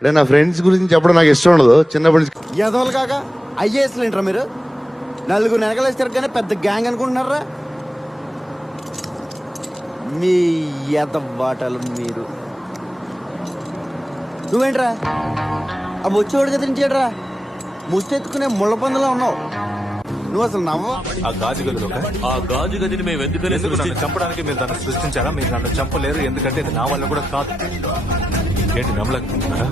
అంటే నా ఫ్రెండ్స్ గురించి చెప్పడం నాకు ఇష్టం ఉండదు చిన్నప్పటి నుంచి. ఎదవలు కాక ఐఏఎస్లు ఏంట్రా మీరు? నలుగురు వెనకలేసి తిరగగానే పెద్ద గ్యాంగ్ అనుకుంటున్నారా? మీ ఎదవాటలు మీరు. నువ్వేంట్రా ఆ వచ్చేవాడు కదిలించాడురా, ముస్తెత్తుకునే ముళ్ళ పందులా ఉన్నావు. నువ్వు అసలు నవ్వ. ఆ గాజు గదిని మేము ఎందుకని చంపడానికి మీరు దాన్ని సృష్టించారా? మీరు నన్ను చంపలేరు, ఎందుకంటే ఇది నా వల్ల కూడా కాదు. ఏంటి నమ్మలేకపోతున్నారా?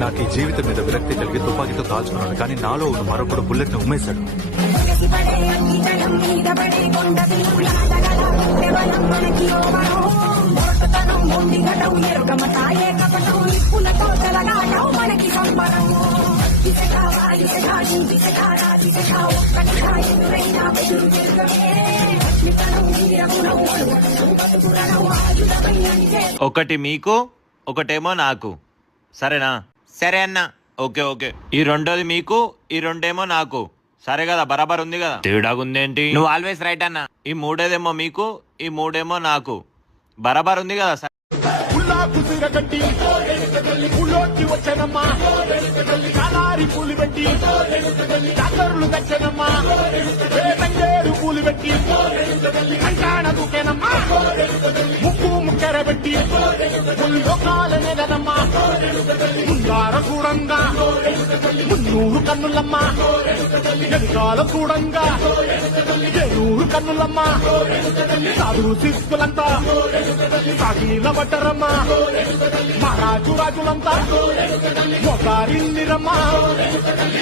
నాకు ఈ జీవితం మీద విరక్తి కలిగి తుపాకీతో కాల్చుకున్నాను, కానీ నాలో ఉన్న మరొకడు బుల్లెట్ ని ఉమ్మేశాడు. ఒకటి మీకు ఒకటేమో నాకు, సరేనా? సరే అన్న, ఓకే ఓకే. ఈ రెండోది మీకు, ఈ రెండేమో నాకు, సరే కదా? బరాబర్ ఉంది కదా? తేడాగుందేంటి? నువ్వు ఆల్వేస్ రైట్ అన్న. ఈ మూడేదేమో మీకు, ఈ మూడేమో నాకు, బరాబర్ ఉంది కదా? ముక్కు ముక్కెరబెట్టి లోకాలనేదమ్మా ముందార చూడంగా మున్నూరు కన్నులమ్మ, ఎదుగాల చూడంగా ఏనూరు కన్నులమ్మ. సాధువు శిస్తులంతా సాగిల బట్టరమ్మా, మహారాజు రాజులంతా మొగారిల్లిరమ్మా.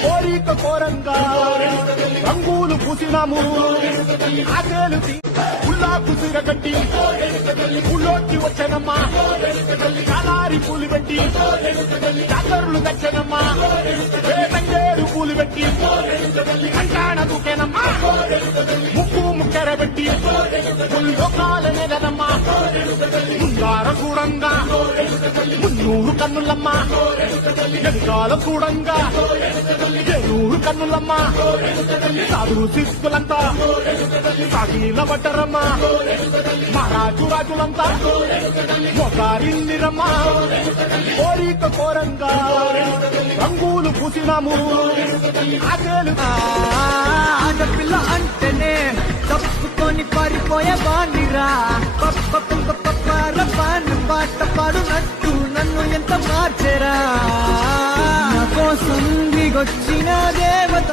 కోరిక కోరంగా రంగులు పూసినాము, ఆకేలు పుల్లాకు సిరగట్టి పుల్లోకి వచ్చనమ్మా. కాలారి పూలు పెట్టి జాతరులు తెచ్చనమ్మా, తంగేరు పూలు పెట్టి కంటాణ దూకేనమ్మా. ముక్కు ముక్కెరబెట్టి లోకాలనేదమ్మా ముందార చూడంగా మున్నూరు కన్నులమ్మ, ఎదుగాల చూడంగా ఏనూరు కన్నులమ్మ. సాధువు శిస్తులంతా సాగిల బట్టరమ్మా, మహారాజు రాజులంతా మొగారిల్లిరమ్మా. కోరిక కోరంగా రంగులు పూసినాము, ఆడపిల్ల అంటేనే తప్పుకొని పారిపోయే బాండిరా. పాట పాడునట్టు నన్ను ఎంత మార్చెరా. నా కోసం దిగొచ్చిన దేవత